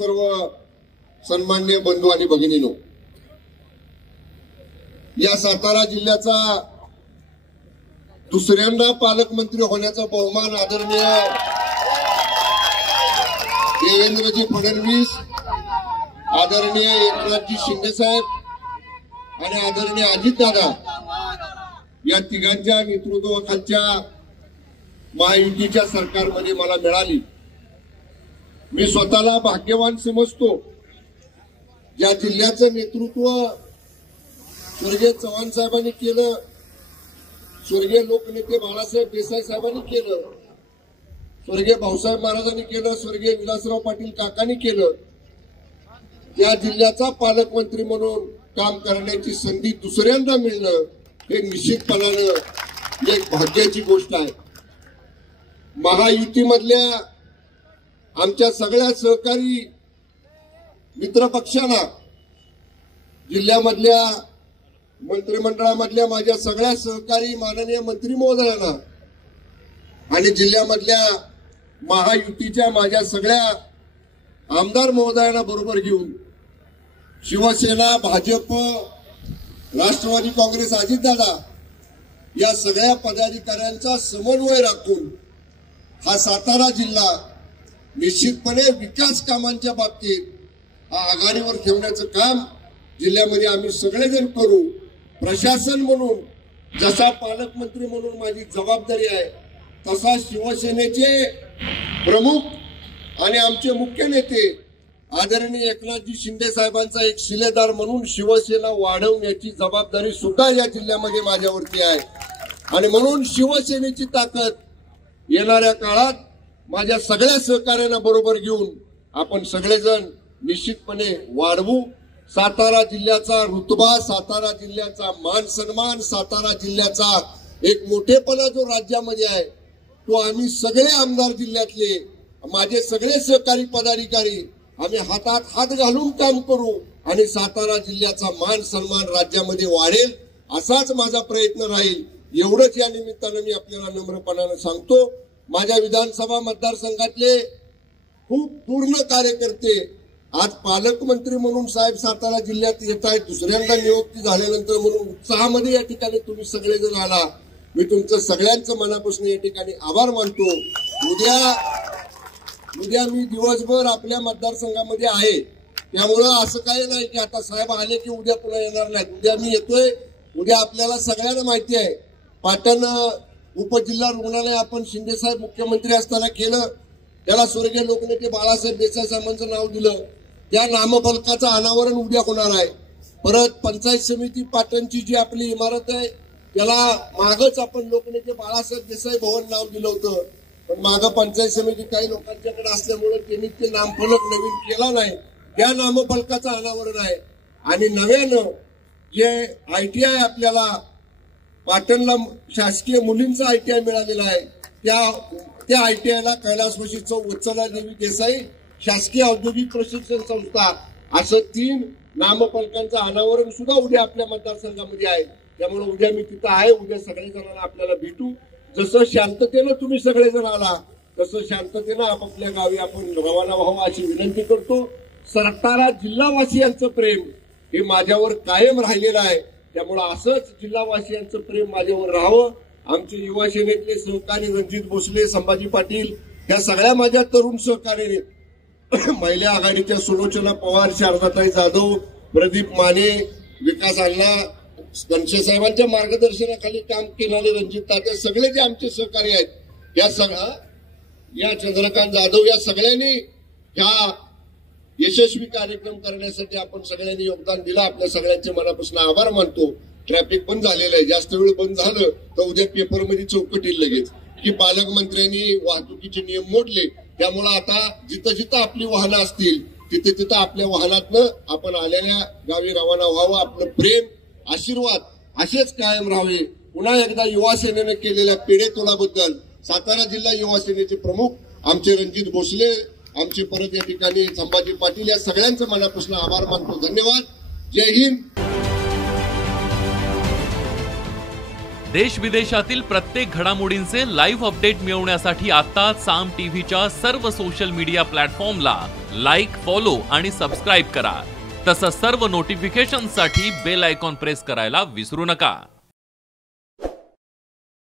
सर्व सन्माननीय बंधू आणि भगिनींनो, या सातारा जिल्ह्याचा दुसऱ्यांदा पालकमंत्री होण्याचा बहुमान आदरणीय देवेंद्रजी फडणवीस, आदरणीय एकनाथजी शिंदे साहेब आणि आदरणीय अजितदादा या तिघांच्या नेतृत्वाखालच्या महायुतीच्या सरकारमध्ये मला मिळाली। मी स्वतःला भाग्यवान समजतो। या जिल्ह्याचं नेतृत्व स्वर्गीय चव्हाण साहेबांनी केलं, स्वर्गीय लोकनेते बाळासाहेब देसाई साहेबांनी केलं, स्वर्गीय भाऊसाहेब महाराजांनी केलं, स्वर्गीय विलासराव पाटील काकांनी केलं। या जिल्ह्याचा पालकमंत्री म्हणून काम करण्याची संधी दुसऱ्यांदा मिळणं हे निश्चितपणाने एक भाग्याची गोष्ट आहे। महायुतीमधल्या आमच्या सगळ्या सहकारी मित्र पक्षांना, जिल्ह्यामधल्या मंत्रिमंडळामधल्या माझ्या सगळ्या सहकारी माननीय मंत्री महोदयांना आणि जिल्ह्यामधल्या महायुतीच्या माझ्या सगळ्या आमदार महोदयांना बरोबर घेऊन शिवसेना, भाजप, राष्ट्रवादी काँग्रेस, अजितदादा या सगळ्या पदाधिकाऱ्यांचा समन्वय राखून हा सातारा जिल्हा निश्चितपणे विकास कामांच्या बाबतीत आघाडीवर ठेवण्याचं काम जिल्ह्यामध्ये आम्ही सगळेजण करू। प्रशासन म्हणून जसा पालकमंत्री म्हणून माझी जबाबदारी आहे, तसा शिवसेनेचे प्रमुख आणि आमचे मुख्य नेते आदरणीय एकनाथजी शिंदे साहेबांचा एक शिलेदार म्हणून शिवसेना वाढवण्याची जबाबदारी सुद्धा या जिल्ह्यामध्ये माझ्यावरती आहे। आणि म्हणून शिवसेनेची ताकद येणाऱ्या काळात माझ्या सगळ्या सहकार्यांना बरोबर घेऊन आपण सगळेजण निश्चितपणे वाढवू। सातारा जिल्ह्याचा रुतबा, सातारा जिल्ह्याचा मान सन्मान, सातारा जिल्ह्याचा एक मोठेपणा जो राज्यामध्ये आहे तो आम्ही सगळे आमदार जिल्ह्यातले, माझे सगळे सहकारी पदाधिकारी आम्ही हातात हात घालून काम करू आणि सातारा जिल्ह्याचा मान सन्मान राज्यामध्ये वाढेल असाच माझा प्रयत्न राहील। एवढंच या निमित्तानं मी आपल्याला नम्रपणानं सांगतो। माझ्या विधानसभा मतदारसंघातले खूप पूर्ण कार्यकर्ते आज पालकमंत्री म्हणून साहेब सातारा जिल्ह्यात येत आहेत, दुसऱ्यांदा नियुक्ती झाल्यानंतर म्हणून उत्साहामध्ये या ठिकाणी तुम्ही सगळेजण आला। मी तुमचं सगळ्यांचं मनापासून या ठिकाणी आभार मानतो। उद्या मी दिवसभर आपल्या मतदारसंघामध्ये आहे, त्यामुळं असं काही नाही की आता साहेब आले की उद्या पुन्हा येणार नाहीत। उद्या मी येतोय। उद्या आपल्याला सगळ्यांना माहिती आहे पाटण उपजिल्हा रुग्णालय आपण शिंदे साहेब मुख्यमंत्री असताना केलं, त्याला स्वर्गीय लोकनेते बाळासाहेब देसाई साहेबांचं नाव दिलं। त्या नामफलकाचं अनावरण उद्या होणार आहे। परत पंचायत समिती पाटणची जी आपली इमारत आहे त्याला मागच आपण लोकनेते बाळासाहेब देसाई भवन नाव दिलं होतं, पण मागं पंचायत समिती काही लोकांच्याकडे असल्यामुळे त्यांनी ते नामफलक नवीन केला नाही। त्या नामफलकाचं अनावरण आहे। आणि नव्यानं जे ITI आपल्याला पाटणला शासकीय मुलींचा ITI मिळालेला आहे, त्या ITIला कैलासवासी चौक वत्सला देवी देसाई शासकीय औद्योगिक प्रशिक्षण संस्था असं 3 नामफलकांचं अनावरण सुद्धा उद्या आपल्या मतदारसंघामध्ये आहे। त्यामुळे उद्या मी तिथं आहे। उद्या सगळेजणांना आपल्याला भेटू। जसं शांततेनं तुम्ही सगळेजण आला तसं शांततेनं आपापल्या गावी आपण रवाना व्हावं अशी विनंती करतो। सातारा जिल्हावासियांचं प्रेम हे माझ्यावर कायम राहिलेलं आहे, त्यामुळे असंच जिल्हावासियांचं प्रेम माझ्यावर राहावं। आमचे युवा सेनेतले सहकारी रणजित भोसले, संभाजी पाटील या सगळ्या माझ्या तरुण सहकारी, महिला आघाडीच्या सुलोचना पवार, शारदाताई जाधव, प्रदीप माने, विकास अण्णा, गणशे साहेबांच्या मार्गदर्शनाखाली काम केलेले रणजित तात्या, सगळे जे आमचे सहकारी आहेत या चंद्रकांत जाधव या सगळ्यांनी ह्या यशस्वी कार्यक्रम करण्यासाठी आपण सगळ्यांनी योगदान दिलं। आपल्या सगळ्यांचे मनापासून आभार मानतो। ट्रॅफिक बंद झालेलं आहे, जास्त वेळ बंद झालं तर उद्या पेपरमध्ये चौकट येईल लगेच की पालकमंत्र्यांनी वाहतुकीचे नियम मोडले। त्यामुळे आता जिथं जिथं आपली वाहनं असतील तिथे तिथं आपल्या वाहनातनं आपण आलेल्या गावी रवाना व्हावं। आपलं प्रेम, आशीर्वाद असेच कायम राहावे। पुन्हा एकदा युवा सेनेने केलेल्या पेढे तोडाबद्दल सातारा जिल्हा युवा सेनेचे प्रमुख आमचे रणजित भोसले, आमचे परत या ठिकाणी संभाजी पाटील या सगळ्यांचं मनापासून आभार मानतो। धन्यवाद। जय हिंद। देश विदेशातील प्रत्येक घडामोडींचे लाईव्ह अपडेट मिळवण्यासाठी आता साम टीव्हीच्या सर्व सोशल मीडिया प्लॅटफॉर्मला लाईक, फॉलो आणि सबस्क्राईब करा. तसंच सर्व नोटिफिकेशनसाठी बेल आयकॉन प्रेस करायला विसरू नका.